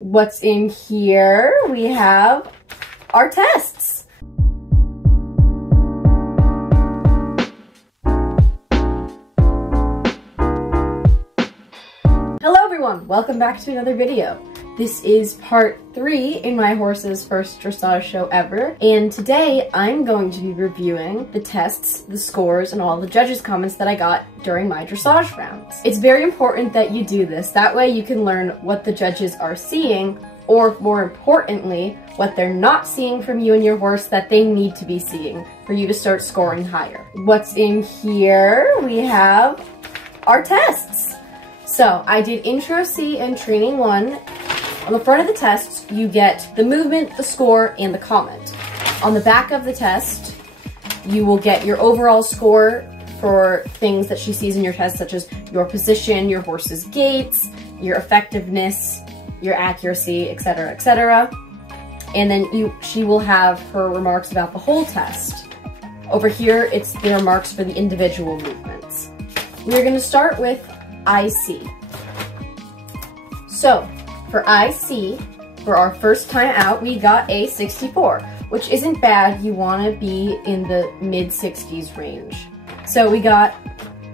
What's in here? We have our tests. Hello everyone, welcome back to another video. This is part 3 in my horse's first dressage show ever, and today I'm going to be reviewing the tests, the scores, and all the judges' comments that I got during my dressage rounds. It's very important that you do this, that way you can learn what the judges are seeing, or more importantly, what they're not seeing from you and your horse that they need to be seeing for you to start scoring higher. What's in here? We have our tests. So I did Intro C and Training 1. On the front of the test, you get the movement, the score, and the comment. On the back of the test, you will get your overall score for things that she sees in your test, such as your position, your horse's gaits, your effectiveness, your accuracy, etc., etc. And then she will have her remarks about the whole test. Over here, it's the remarks for the individual movements. We're going to start with IC. So, for IC, for our first time out, we got a 64, which isn't bad. You want to be in the mid-60s range. So we got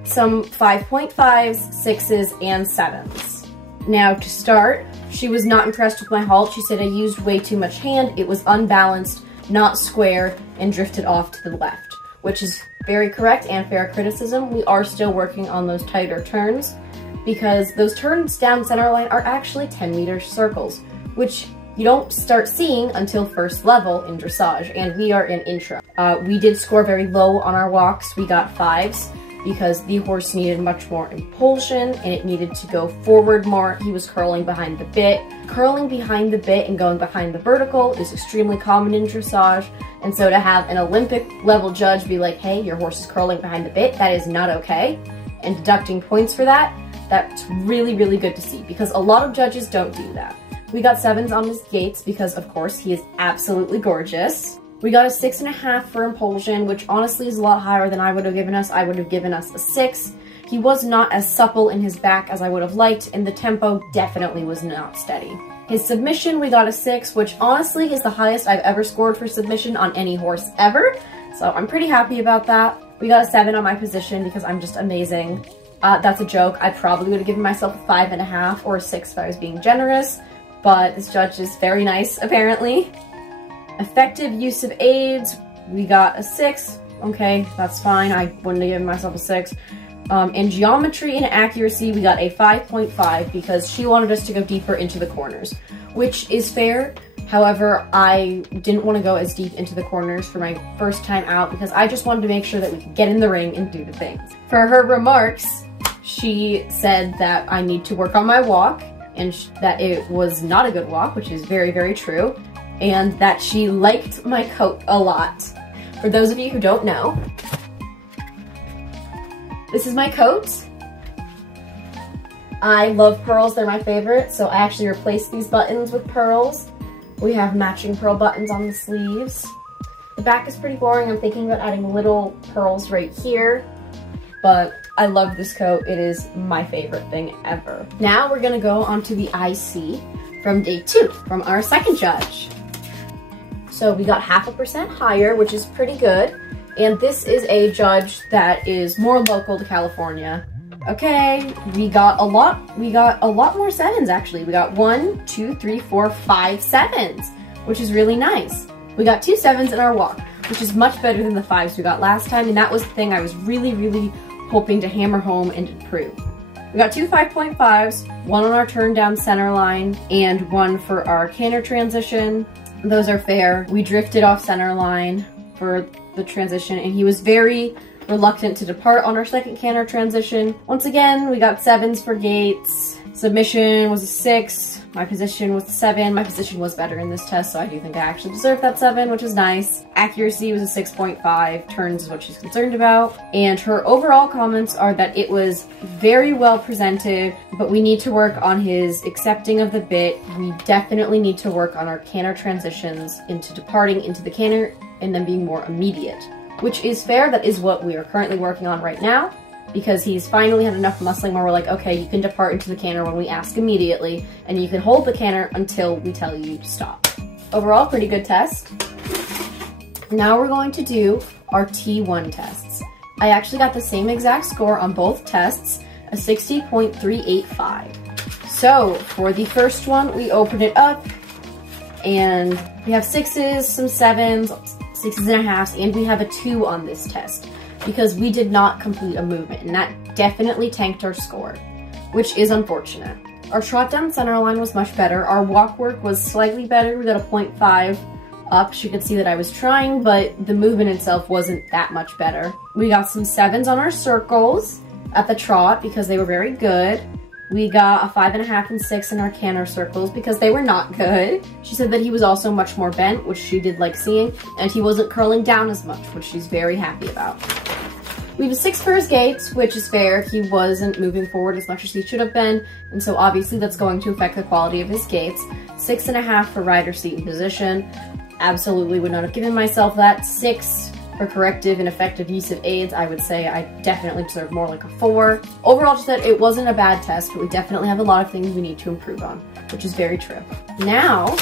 some 5.5s, 6s, and 7s. Now to start, she was not impressed with my halt. She said I used way too much hand, it was unbalanced, not square, and drifted off to the left, which is very correct and fair criticism. We are still working on those tighter turns, because those turns down center line are actually 10-meter circles, which you don't start seeing until first level in dressage, and we are in intro. We did score very low on our walks. We got 5s because the horse needed much more impulsion and it needed to go forward more. He was curling behind the bit. Curling behind the bit and going behind the vertical is extremely common in dressage, and so to have an Olympic level judge be like, hey, your horse is curling behind the bit, that is not okay, and deducting points for that, that's really, really good to see, because a lot of judges don't do that. We got 7s on his gaits because, of course, he is absolutely gorgeous. We got a 6.5 for impulsion, which honestly is a lot higher than I would have given us. I would have given us a 6. He was not as supple in his back as I would have liked, and the tempo definitely was not steady. His submission, we got a 6, which honestly is the highest I've ever scored for submission on any horse ever, so I'm pretty happy about that. We got a 7 on my position because I'm just amazing. That's a joke. I probably would have given myself a 5.5 or a 6 if I was being generous, but this judge is very nice, apparently. Effective use of aids, we got a 6. Okay, that's fine. I wouldn't have given myself a 6. In geometry and accuracy, we got a 5.5 because she wanted us to go deeper into the corners, which is fair. However, I didn't want to go as deep into the corners for my first time out because I just wanted to make sure that we could get in the ring and do the things. For her remarks, she said that I need to work on my walk and that it was not a good walk, which is very, very true, and that she liked my coat a lot. For those of you who don't know, this is my coat. I love pearls, they're my favorite, so I actually replaced these buttons with pearls. We have matching pearl buttons on the sleeves. The back is pretty boring. I'm thinking about adding little pearls right here, but I love this coat. It is my favorite thing ever. Now we're gonna go on to the IC from day 2, from our second judge. So we got 0.5% higher, which is pretty good. And this is a judge that is more local to California. Okay, we got a lot more 7s actually. We got 1, 2, 3, 4, 5 7s, which is really nice. We got 2 7s in our walk, which is much better than the 5s we got last time, and that was the thing I was really, really hoping to hammer home and improve. We got 2 5.5s, 1 on our turn down center line, and 1 for our canter transition. Those are fair. We drifted off center line for the transition, and he was very reluctant to depart on our second canter transition. Once again, we got 7s for gaits. Submission was a 6. My position was a 7. My position was better in this test, so I do think I actually deserved that 7, which is nice. Accuracy was a 6.5. Turns is what she's concerned about. And her overall comments are that it was very well presented, but we need to work on his accepting of the bit. We definitely need to work on our canter transitions into departing into the canter and then being more immediate, which is fair. That is what we are currently working on right now. because he's finally had enough muscling where we're like, okay, you can depart into the canter when we ask immediately, and you can hold the canter until we tell you to stop. Overall, pretty good test. Now we're going to do our T1 tests. I actually got the same exact score on both tests, a 60.385. So for the first one, we open it up and we have 6s, some 7s, 6.5s, and we have a 2 on this test because we did not complete a movement, and that definitely tanked our score, which is unfortunate. Our trot down center line was much better. Our walk work was slightly better. We got a 0.5 up. You could see that I was trying, but the movement itself wasn't that much better. We got some 7s on our circles at the trot because they were very good. We got a 5.5 and 6 in our canter circles because they were not good. She said that he was also much more bent, which she did like seeing, and he wasn't curling down as much, which she's very happy about. We have a 6 for his gaits, which is fair. He wasn't moving forward as much as he should have been, and so obviously that's going to affect the quality of his gaits. 6.5 for rider seat and position. Absolutely would not have given myself that. 6 for corrective and effective use of aids. I would say I definitely deserve more, like a 4. Overall, just that it wasn't a bad test, but we definitely have a lot of things we need to improve on, which is very true. Now,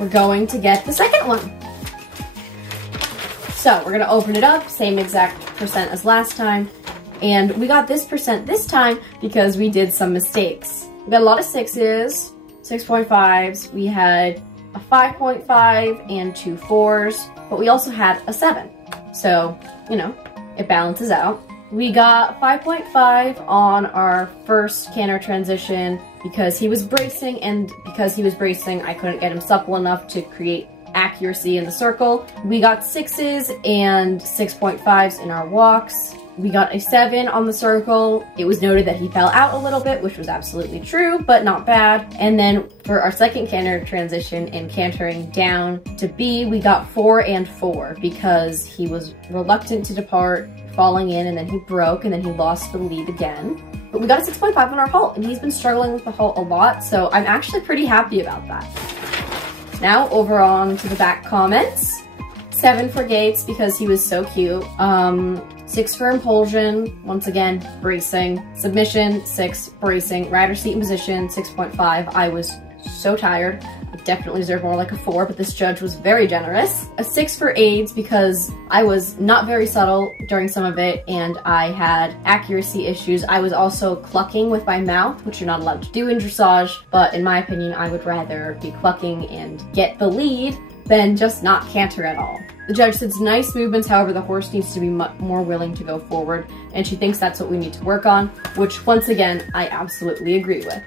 we're going to get the second one. So we're gonna open it up, same exact percent as last time, and we got this percent this time because we did some mistakes. We got a lot of 6s, 6.5s, we had a 5.5 and 2 4s, but we also had a 7. So, you know, it balances out. We got 5.5 on our first canter transition because he was bracing, and because he was bracing, I couldn't get him supple enough to create accuracy in the circle. We got 6s and 6.5s in our walks. We got a 7 on the circle. It was noted that he fell out a little bit, which was absolutely true, but not bad. And then for our second canter transition and cantering down to B, we got 4 and 4 because he was reluctant to depart, falling in, and then he broke, and then he lost the lead again. But we got a 6.5 on our halt, and he's been struggling with the halt a lot, so I'm actually pretty happy about that. Now over on to the back comments. 7 for gaits because he was so cute. 6 for impulsion, once again, bracing. Submission, 6, bracing. Rider seat and position, 6.5. I was so tired. I definitely deserve more, like a 4, but this judge was very generous. A 6 for aids because I was not very subtle during some of it, and I had accuracy issues. I was also clucking with my mouth, which you're not allowed to do in dressage, but in my opinion, I would rather be clucking and get the lead than just not canter at all. The judge says nice movements, however the horse needs to be more willing to go forward, and she thinks that's what we need to work on, which once again, I absolutely agree with.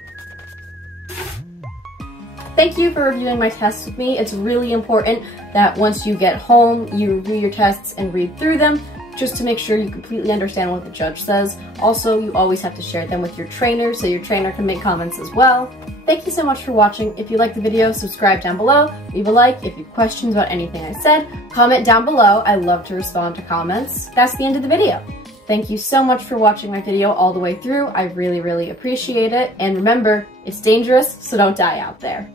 Thank you for reviewing my tests with me. It's really important that once you get home, you review your tests and read through them, just to make sure you completely understand what the judge says. Also, you always have to share them with your trainer so your trainer can make comments as well. Thank you so much for watching. If you liked the video, subscribe down below, leave a like. If you have questions about anything I said, comment down below. I love to respond to comments. That's the end of the video. Thank you so much for watching my video all the way through. I really, really appreciate it. And remember, it's dangerous, so don't die out there.